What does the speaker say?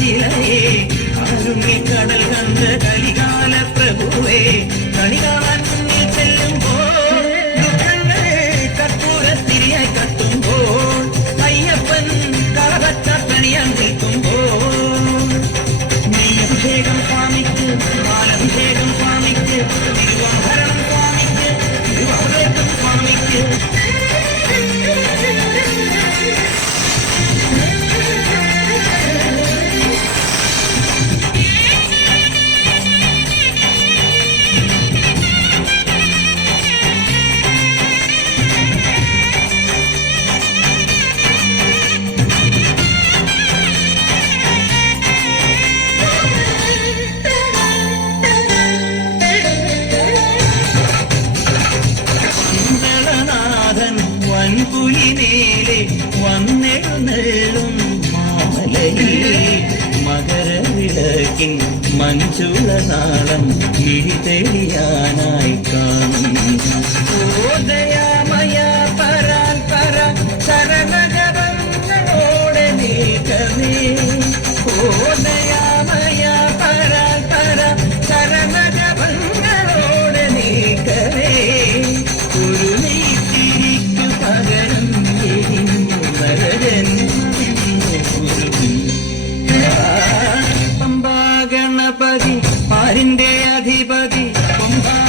சிலை വൻപുലിമേലെ വന്നെഴുന്നള്ളും മാലയിലെ മകരവിളക്കിൻ മഞ്ചുള നാളം മിഴി തെളിയാനായി Thank you.